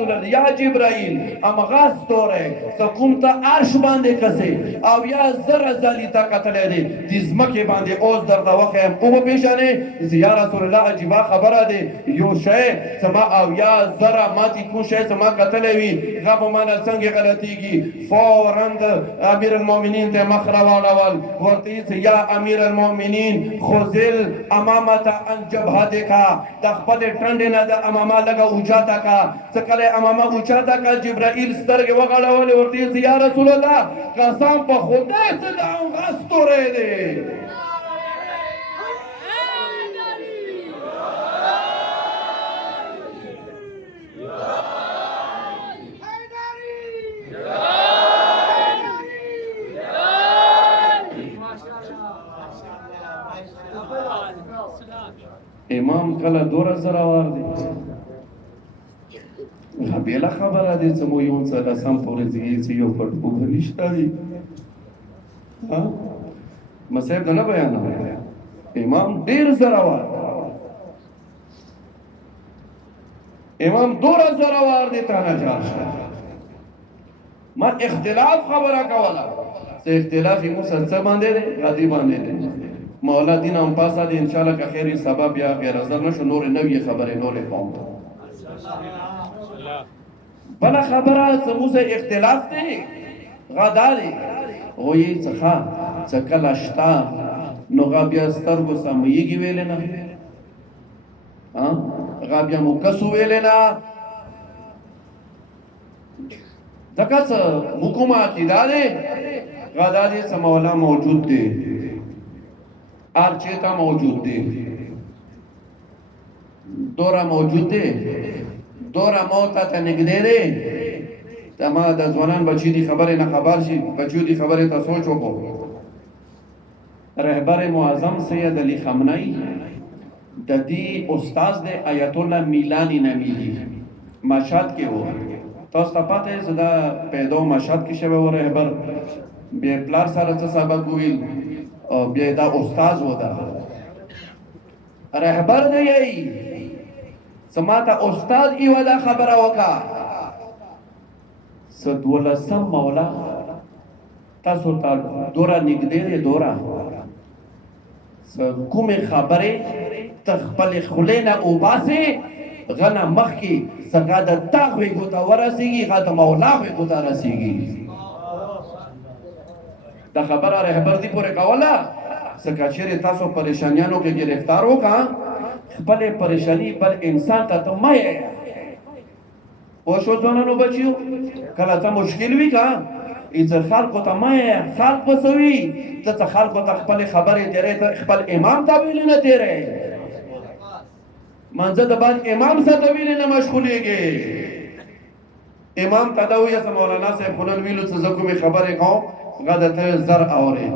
رسول الله یا جبرائیل امغه ستوره سکوم ته عرش باندې کسي او یا زره ځلې تا کتلې دي د ځمکې باندې اوس درته وښیم او په پیژنې یا رسول الله عجیبه خبره دی یو شی زما او یا زره ماتې کوم شی زما کتلی وي هغه په مانه څنګه غلطېږي فورا د امیر المؤمنین ته مخ راواړول ورته یې یا امیر المؤمنین خذل امامة عن جبهتک د خپلې ټنډې نه د امامه لږه اوچاته کا څه کله امامه اوچاته کا جبرائیل سترګې وغړولې ورته یې یا رسول الله قسم په خدای څه د هغه ستوری دی امام کله دوره زراور دی بیله خبره دی چې مو یون سره سم پورې ځي چې یو پټ په نشته دی مصیب نه بیان امام ډیر زراور امام دوره زراور دی ته نه جار ما اختلاف خبره کوله چې اختلاف مو سره څه باندې دی غدي باندې دی مولا دین هم پاسه دی انشاءالله که خیری سبب یا غیر ازر نشو نور نوی خبره نور قوم بلا خبره سموسه اختلاف دی غداری غوی څخه څکل اشتا نو غابیا سترګو سمېږي ویل نه غابیا مو کسو ویل نه دکاس حکومت ادارے غداری سمولا موجود دی ارچیتا موجود دی دورا موجود دی دورا موتا تا نگده دی تا ما دا زوانان بچی دی خبر نه خبر شی بچیو دی خبر تا سوچو کو رهبر معظم سید علی خامنه‌ای د دې استاد د آیت الله میلانی نامیږي مشهد کې و تاسو ته پته زدا پیدا مشهد کې شوی و رهبر بیا پلار سره څه سبق ویل او بیا دا استاد و دا رهبر دی ای سماته استاد ای ودا خبره وکا سدولسم مولا تاسو ته دورا نګدې دی دورا کومه خبره تخپل خلینا او باسه غنا مخ کی څنګه د تاغوي ګوتا ورسیږي غته مولا وي ګوتا رسیږي دا خبره رهبر دی پورې کوله څنګه چې تاسو پریشانیانو کې گرفتار وکا خپل پریشانی بل انسان ته ته مې او شو ځانونو بچیو کله ته مشکل وی کا اذا خلق ته مې خلق وسوي ته خلق ته خپل خبره درې ته خپل امام ته ویل نه تیرې منځ د بعد امام سره ویل نه مشغولېږي امام ته دا وایي چې مولانا صاحب فلان ویلو څه زکو به خبره کوم غدا ته زر اوري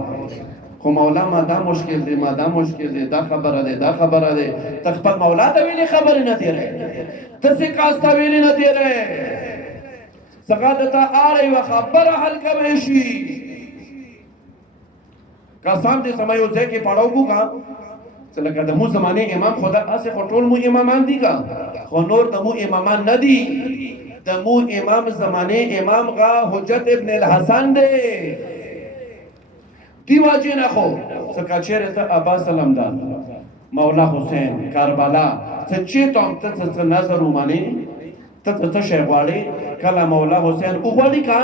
خو مولا ما دا مشکل دی ما دا مشکل دی دا خبره دی دا خبره دی تخپل مولا ته ویلې خبره نه تیرې تاسو کاسته ویلې نه تیرې څنګه ته اړې و خبره حل کوي شي قسم دې سمایو ځکه پړاو کا لکه د مو زمانه امام خدا اسه ټول مو امامان دي کا خو نور د مو امامان نه دي د مو امام زمانه امام غا حجت ابن الحسن دی دیو جن خو څنګه چیرته ابا سلام دا مولا حسین کربلا څه چې تم ته نظر ومانه ته شیخواړي کله مولا حسین وګړي کا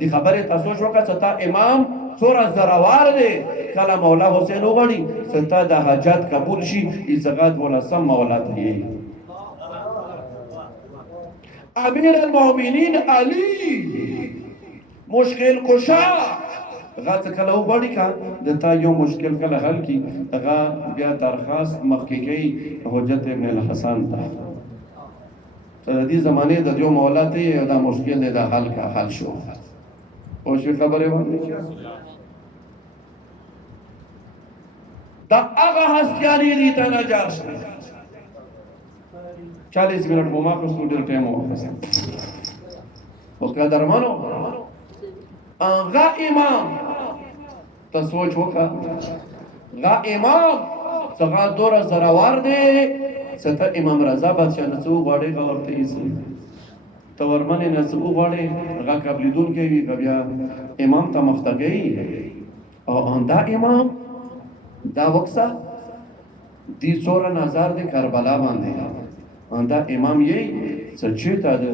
دی خبره تاسو شو کا ته امام سورہ زراوار دی کله مولا حسین وګړي ستا د حاجت قبول شي عزت ولا سم مولا دی امیر المؤمنین علی مشکل کشا غاڅ کله وګړي کا د تا یو مشکل کله حل کی هغه بیا درخواست مخکې حجت ابن الحسن ته د دې زمانه د جو مولا ته دا مشکل د حل کا حل شو او شي خبره وانه دا هغه هستیانی دي ته نه جار شي 40 منټ مو ما کو سټوډل ټایم وخت او قدرمنو هغه امام ته سوچ وکړه هغه امام څنګه دوره زراور دی ست امام رضا بادشاہ نه څو غړي ورته ایسي ته ورمنې نه څه وغواړې هغه قبلېدونکی وي که بیا امام ته مخته کوي او دا امام دا وکسه دی څوره نظر دی کربلا باندې دا امام یې څه چېرته د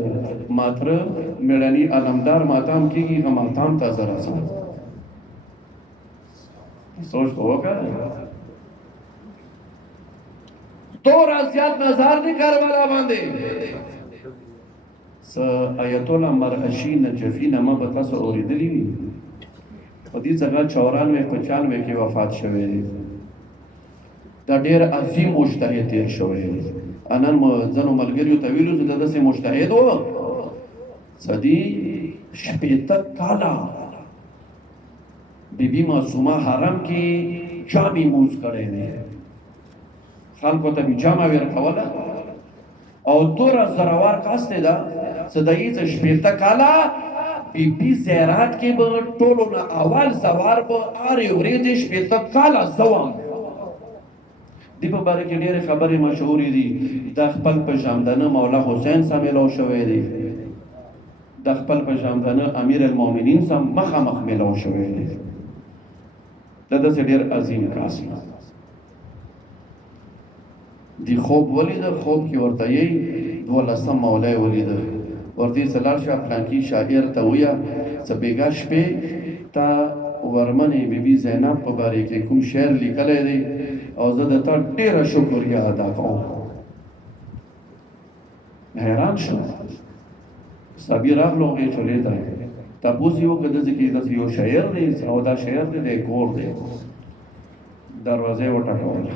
ماتره مېړني علمدار ماتام کېږي هغه ماتام ته زه راځم سوچ خو وکړه دومره زیات نظر دی کربلا باندې آیت الله مرعشي نجفي نامه به تاسو اورېدلي وي په دې ځای 94-95 کې وفات شوی دی دا ډېر عظیم مجتهد تېر شوی دی نن ځینو ملګریو ته ویلو چې دا داسې مجتهد و څه دي شپېته کاله بیبي معصومه حرم کې جامې مونځ کړی دی خلکو ته مې جامه ورکوله او دوره زراور کس دی دا څه د هېڅ شپېته کاله بیبي زیارات کې به ټولو نه اول سوار به هرې ورځې شپېته کاله زوام دی په باره کې ډېرې خبرې مشهورې دي د خپل پېژندنه مولا حسین سره میلاو شوی دی د خپل پېژندنه امیر المؤمنین سره مخامخ میلاو شوی دی دا داسې ډېر عظیم کس دی خوب ولیده خوب کې ورته یې 12 مولا ولیده ورته یې لاړ شه فلانکي شاعر ته ووایه څه بېګا شپې تا ورمنې بیبي زینب په باره کې کوم شعر لیکلی دی او زه د تا ډېره شکریه ادا کوم حیران شو سبي راغلو هغې چولې ته تپوس یې وکړه داسې کې داسې یو شاعر دی او دا شاعر دی دی کور دی دروازه یې وټکوله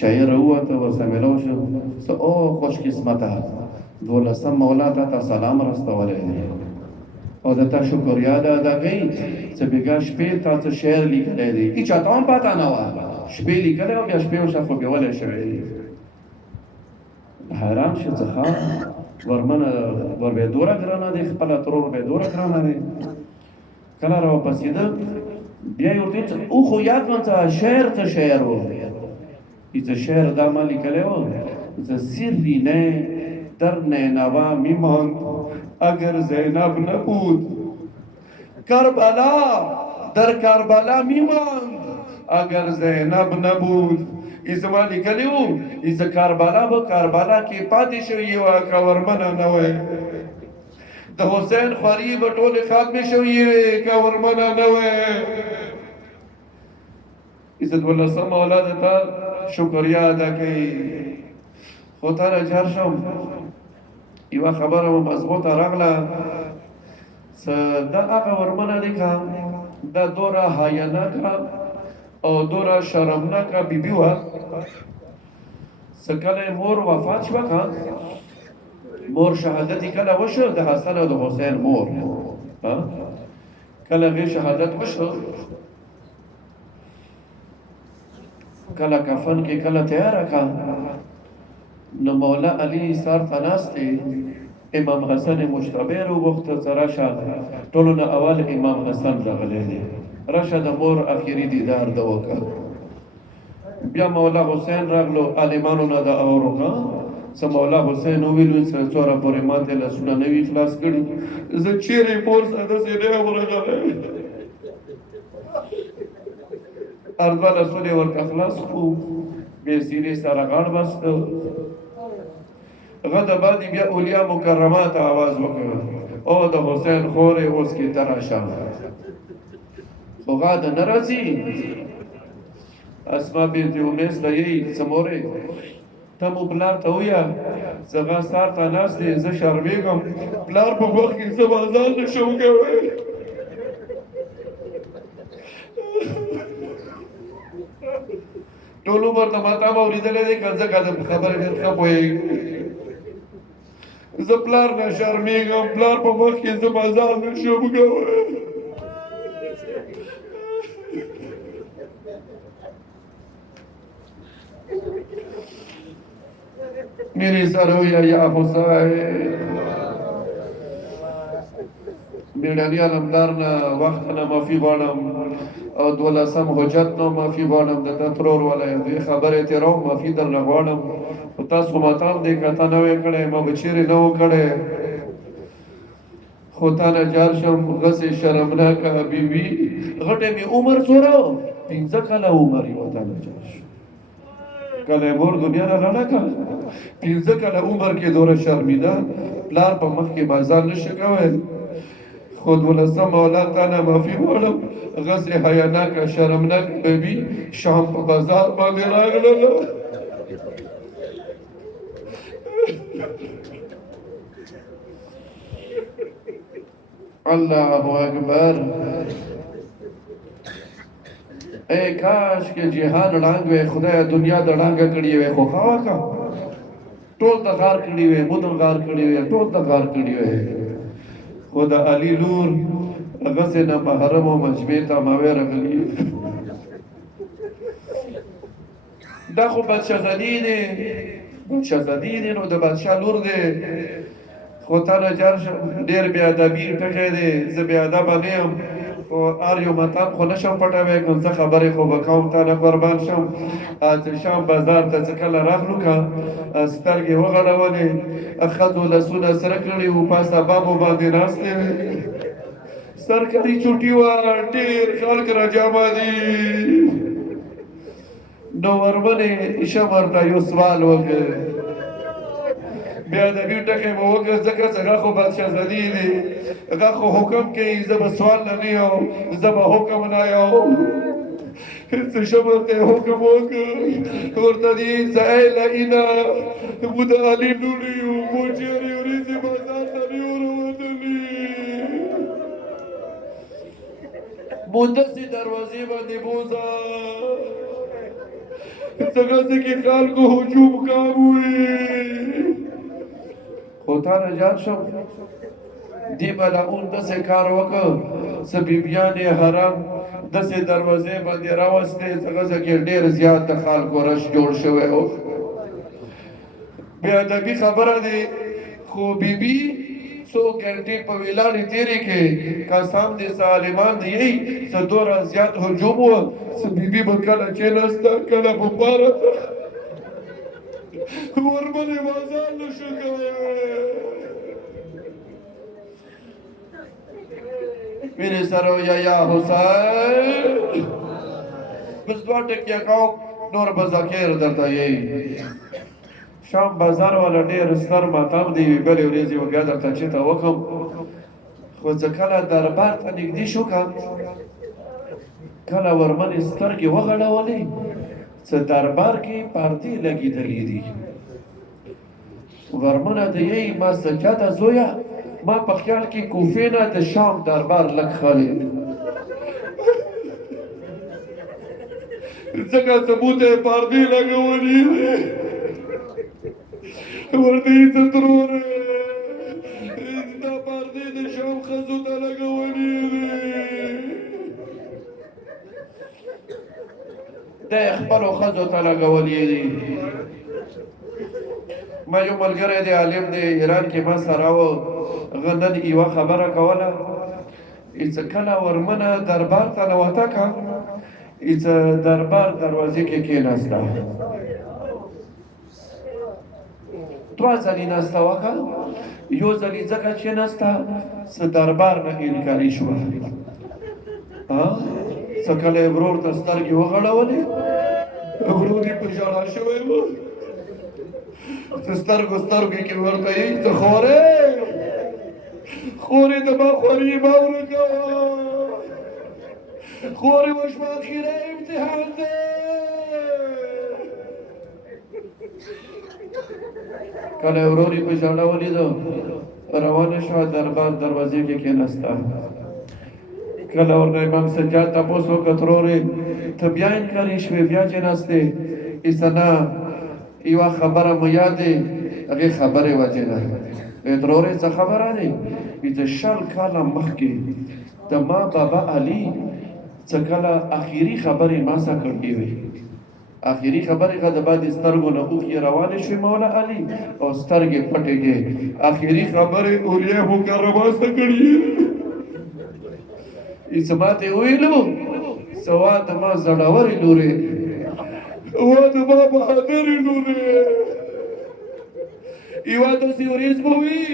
شاعر ووته ورسره میلاو شو څه او خوش قسمته 12 مولا ته سلام رسولی دی او د تا شکریه ده ادا کوي څه بېګا شپې تا څه شعر لیکلی دی هېچا ته هم پته نه وه شپې لیکلی او بیا شپې ورشه خوبېولی شوی دی حیران شو څه ښه ورمنه وربې دوره ګرانه دی خپله ترور به دوره ګرانه دی کله راوپسېده بیا یې ورته ویل او خو یاد کړم څه شعر څه شعر و څه شعر دا ما لیکلی و څه سری نه در نینوا می ماند اگر زینب نبود کربلا در کربلا می ماند اگر زینب نبود ایسا ما لیکلی و ایسا کربلا با کربلا کی پاتی شویی و کورمنه نوی د حسین خواری با طول ختم شویی کورمنه نوی ایسا 12 مولا تا شکریه ادا کئی خو تا را جار شم یوه خبره مو مضبوطه راغله دا هغه ورمنه دی که دا دوره حیانکه او دوره شرمناکه بیبي وه څه کله مور وفات شوه که مور شهادت یې کله وشو د حسن او د حسین مور کله هغې شهادت وشو کله کفن کې کله تیاره که نو مولا علی سار ته ناست دی امام حسن مجتبی راوغوښته څه راشه ټولو نه اول امام حسن راغلی دی راشه د مور اخري دیدار ده وکړه بیا مولا حسین راغلو عالمانو نه د اورغه څه مولا حسین وویلو څه څوره پورې ماته لاسونه نه وي خلاص کړي زه چیرې مور سره داسې نه یم ورغلی هر دوه لاسونه یې ورته خلاص کړو بیا سینې سره غاړ بسته غده بعد بیا اولیا مکرمات آواز وکړه او د حسین خورې اوس کې تراشه خو غاده نه راځي اسما بنت امیس له یې څه مورې ته مو پلار ته ووایه زه سار ته ناست دی زه شرمېږم پلار په مخ کې زه بازار نه شم کوی ټول عمر د ماتا به اورېدلی دی که ځکه د خبرې ډېر ښه پوهېږم زه پلار نه شرمېږم پلار په مخ کې زه بازار نه شم کوی میرے سر ہویا یا حسین میړني علمدار نه وخت نه معافي غواړم او 12 حجت نه معافي غواړم د ترور ولا دوی خبرې تیرو معافي درنه غواړم او تاسو ماته دې کته نه وې کړې ما بچیرې نه و کړې خو تا نه جار شم غسې شرمناکه بیبي غټې مې عمر څوره 15 کاله عمر یې وته نه جار شو کله مور دنیا نه رڼا کړه 15 کاله عمر کې دوره شرمیده پلار په مخ کې بازار نشه کوي خود ولسم اولاد تانا معافی غواړم غسې حیاناک شرمناک بیبي شام په بازار باندې راغله الله اکبر اے کاش کې جهان ړانګ وې خدای دنیا د ړانګ کړی وې خو خوا کا ټول د غار کړی وې مو د غار کړی وې ټول د غار کړی وې خدا علی لور غسه نه محرم او مجبې ته ما ورغلی دا خو بادشاهزادی دی بادشاهزادی دی نو د بادشاه لور دی خو تا نه جار ډېر بې ادبي ټکی دی زه بې ادبه نه یم خو هر یو متل خو نه شم پټوی کوم څه خبرې خو به کوم تا نه قربان شم شام بازار ته څه کله راغلو که سترګې وغړولې ښځو لاسونه سره کړي وو پاسه بابو باندې ناستې وې سرکاري چوټي وه ډېر خلک راجمع دي نو ورمنې شمر ته یو سوال وکړ بیا د بیو ټکی به وکړه ځکه چې هغه خو بادشاهزادي دی هغه خو حکم کوي زه به سوال نه نه یم زه به حکم نه یم څه شمر ته حکم وکړ ورته دي زه ایله اینا مو د علي لوڼې یو مو چېرې ورېځې بازار ته مې وروتلي مو داسې دروازې باندې بوځه څنګه کې خلکو هجوم کاوه خو تا نه جار شم دی ملعون داسې کار وکړ څه بیبیانې حرام داسې دروازې باندې راوستې څنګه کې ډېر زیات د خلکو رش جوړ شوی و بې ادبي خبره دی خو بیبي څو ګنټې په ویلاړې تېرې کړې قسم دې ظالمان دی څه دومره زیات هجوم و څه بیبي به کله کېناسته کله په پاره ورمنې بازار نه شو کولی میرے سرو یا حسین بس دو ټکیا کوم نور به ذکر درته یې شام بازار والا ډېر ستر ماتم دی بلې ورځې و بیا درته چېرته وکړم خو زه کله دربار ته نږدې شو که کله ورمنې سترګې وغړولې څه دربار کې پردې لګېدلې دي ورمنه د یی ما سجاده زویه ما په خیال کې کوفې نه د شام دربار لږ خالي ځکه ثبوت یې پردې لګولې دي ورته یې څه ترورې دا پردې د شام ښځو ته لګولې دي د خپلو ښځو ته لګولې دي ما یو ملګری دی عالم دی ایران کې ما سره و هغه نن یوه خبره کوله چې کله ورمنه دربار ته نوته که چې دربار دروازې کې کېناسته دوه ځلې ناسته وکړه یو ځلې ځکه چې ناسته څه دربار نه انکاري شوه څه کله یې ورور ته سترګې وغړولې ورور یې په ژړا شوی و سترګو کې ورته یې ته خورې خورې د ما خوري ما ورکوه خورې وشوه اخیره امتحان دی کله ورور یې په ژړا ولیدو روانه شوه دربار دروازې کې کېناسته کله ورنه امام سجاد تپوس وکړه ترورې ته بیا انکاري شوې بیا چې ناستې ایسه نه یوه خبره مو یاد دی هغې خبرې وجې نه ترورې څه خبره دی د 100 کاله مخکې د ما بابا علي څه کله اخري خبرې ما سره کړې وې اخري خبرې هغه د بعد سترګو نه اوښکې روانې شوې مولا علي او سترګې پټې کړې اخري خبرې اولیاء مکرمه سره کړې زما ته ویلو سوا د ما زړورې لورې وا د ما بهادرې لورې یوه داسې ورځ به وي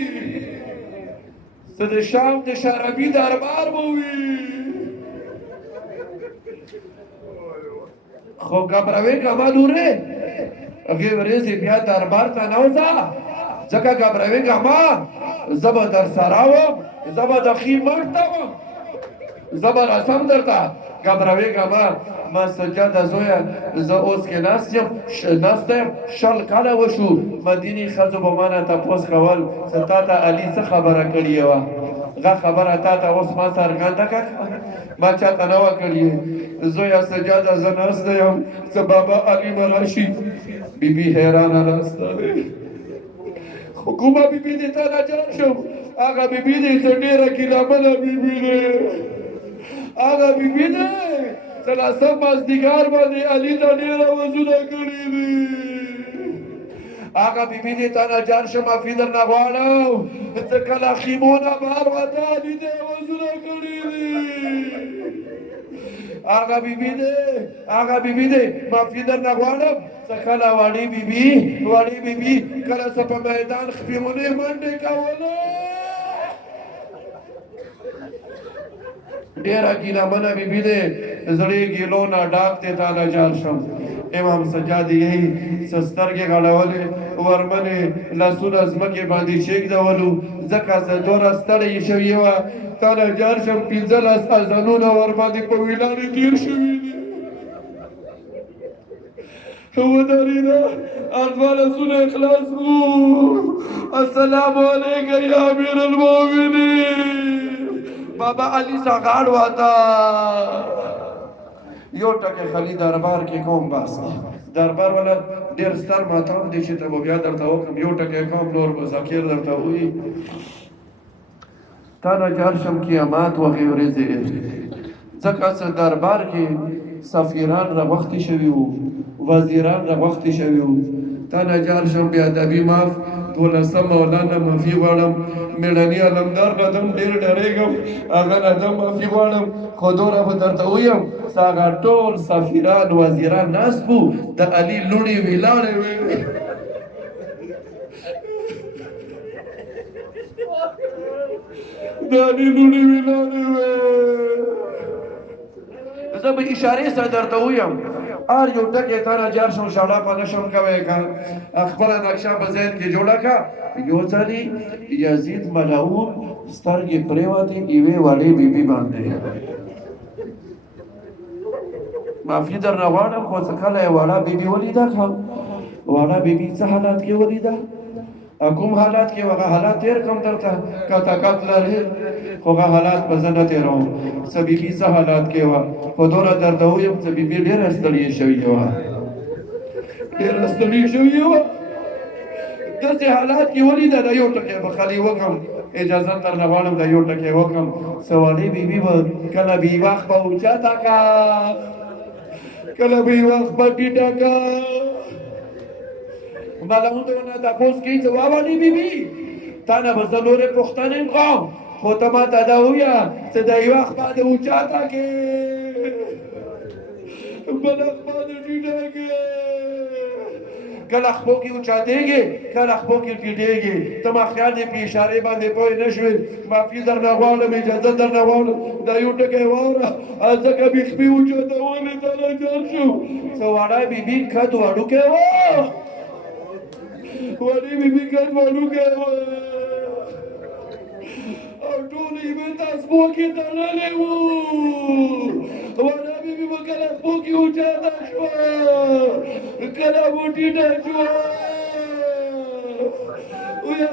څه د شام د شرابي دربار به وي خو ګبروې که ما لورې هغې ورځې بیا دربار ته نه وځه ځکه ګبروې که ما زه به در سره وم زه به د ښي مړ ته وم زه به رسم درته ګبروې که ما سجاده زویه زه اوس کې ناست یم شل کاله وشو مدینې ښځو به ما نه تپوس کول څه تا ته علي څه خبره کړې وه هغه خبره تا ته اوس ما څرګنده کړه ما چاته نه وه کړې زویه سجاده زه ناسته یم څه بابا علي به راشي بیبي حیرانه ناسته دی خو کومه بیبي دې تا نه جان شم هغه بیبي دې څه ډېره ګیلمنه بیبي دی هغه بیبي دی څه لسم مازدیګر باندې علي ته ډېره وزونه کړي دي هغه بیبي دې تا نه جان شم معافي درنه غواړم څه کله خیمونه بهر وته علي ته وزونه کړي دي هغه بیبي دې معافي درنه غواړم څه کله وړې بیبي کله څه په میدان خپلونې منډې کوله ډېره ګیلمنه بیبي دی زړې ګیلو نه ډاک دی تا نه جان شم امام سجاد یې څه سترګې غړولې ورمنې لاسونه ځمکې باندې کېږدولو ځکه زه دومره ستړی شوې وه تا نه جان شم 15 اذانونه ورباندې په ویلانې تېر شوي دي ودرېده دوه لاسونه اخلاص کړو السلام علیکم یا امیر المؤمنین بابا علي ساغاړ واتا یو ټکه خلی دربار کې کوم بس دربار ولا ډیر ستر ماتام دي چې ته بیا درته وکم یو ټکه کوم نور به ذکر درته وي تا نه جار شم قیامت و غیره زه ځکه چې دربار کې سفیران را وختي شوي وو وزیران را وختي شوي وو تا نه جار شم بیا ادبي معاف 12 مولانا معافي غواړم میړني علمدار نه دم ډېر ډارېږم هغه نه دم معافي غواړم خو دومره به درته ویم هغه ټول سفیران وزیران ناست وو د علي لوڼې ولاړې وې د علي لوڼې ولاړې وې زه به اشارې سره درته ویم هر یو ټکی تا نه جار شم شاړه په نه شم کوی که خپله نقشه په ذهن کې جوړه کړه یو ځلې یزید ملعون سترګې پرېوتې یوې وړې بیبي باندې معافي درنه غواړم خو څه کله یې وړه بیبي ولیده که وړه بیبي څه حالات کې ولیده کوم حالات کې هغه حالات تېر کړم درته که طاقت لرې خو هغه حالات به زه نه تېروم څه بیبي څه حالات کې وه خو دومره درته ویم څه بیبي ډېره ستړې شوې وه داسې حالات کې ولیده د یو ټکی به خالي وکړم اجازه درنه غواړم د یو ټکی وکړم څه وړې بیبي به کله به یې وخت به اوچته که کله به یې وخت به ټیټه که ملعون ته ونه تپوس کوي څه واوړې بیبي تا نه به زه نورې پوښتنې کوم خو ته ماته دا ووایه څه د یو وخت باندې اوچته کې بل وخت باندې ټیټه کې کله خپو کې اوچاتېږي کله خپو کې ټیټېږي ته ما خیال دی په اشارې باندې پوه نه شوې معافي درنه غواړم اجازه درنه غواړم دا یو ټکی واوره ځکه بیخپي اوچتولې ته نه جار شو څه وړه بیبي قد وړوکی وه وړې بیبي قد وړوکی وه او ټولې یې بېرته سپو کې تړلی وو وړه بیبي به کله سپو کې اوچته شوه کله به ټیټه شوه ویه